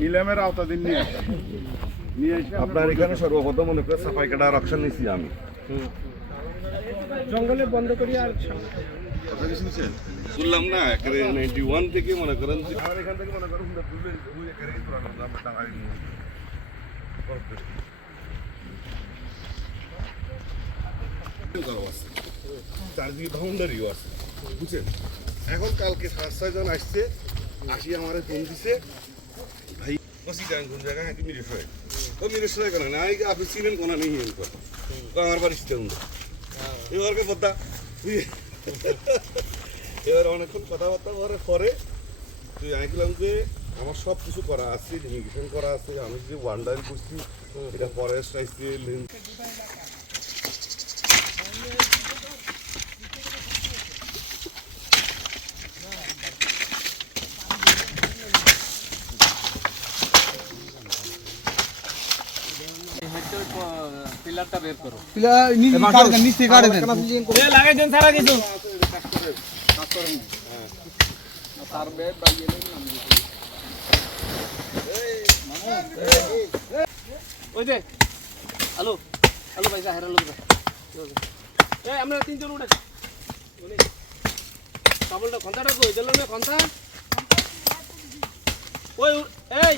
নিলামের আওতাধীন নিয়ে নিয়ে এসে আপনার এখানে সর্বপ্রথম মনে করে সাফাই কাটার অপশন নিছি আমি। জঙ্গলে বন্ধ করি আর শুনলাম না একেবারে নাইনটি ওয়ান থেকে মনে করেন যে এখান থেকে মনে করেন দুই একেবারে কিন্তু রাখলাম আমরা টাঙ্গাইল নিয়ে। করা আছে। চারদিকে বাউন্ডারিও আছে। বুঝছেন? এখন কালকে সাত ছয়জন আসছে আসি আমার ফোন দিছে। ভাই বসি যান কোন জায়গায়? হ্যাঁ মিরে শোয় ও মিরে শোয় কেন? না আপনি চিনেন কোনা নেই কথা। আমার বাড়ি স্টেশন এবার কে বদ্দা এবার অনেকক্ষণ কথাবার্তা বলার পরে তুই আমি বললাম যে আমার সব কিছু করা আছে ইমিগ্রেশন করা আছে আমি যে ওয়ান্ডার করছি এটা ফরেস্ট আইসি পিলারটা বের করো নিচে কাটে দেন লাগাই দেন সারা কিছু ওই যে হ্যালো হ্যালো ভাই যা হেরালো এই আমরা তিনজন উঠে কাবলটা খন্তাটা কই দিল খন্তা ওই এই